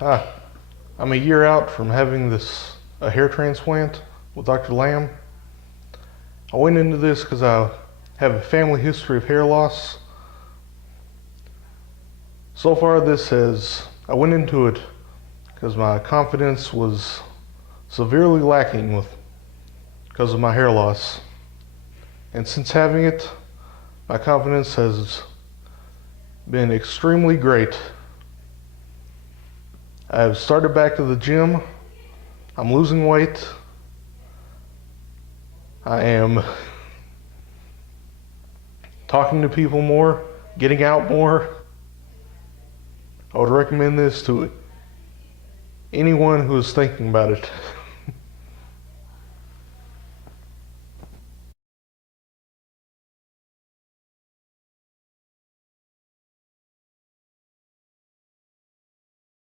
Hi, I'm a year out from having a hair transplant with Dr. Lamb. I went into this because I have a family history of hair loss. So far I went into it because my confidence was severely lacking because of my hair loss. And since having it, my confidence has been extremely great. I've started back to the gym. I'm losing weight. I am talking to people more, getting out more. I would recommend this to anyone who is thinking about it.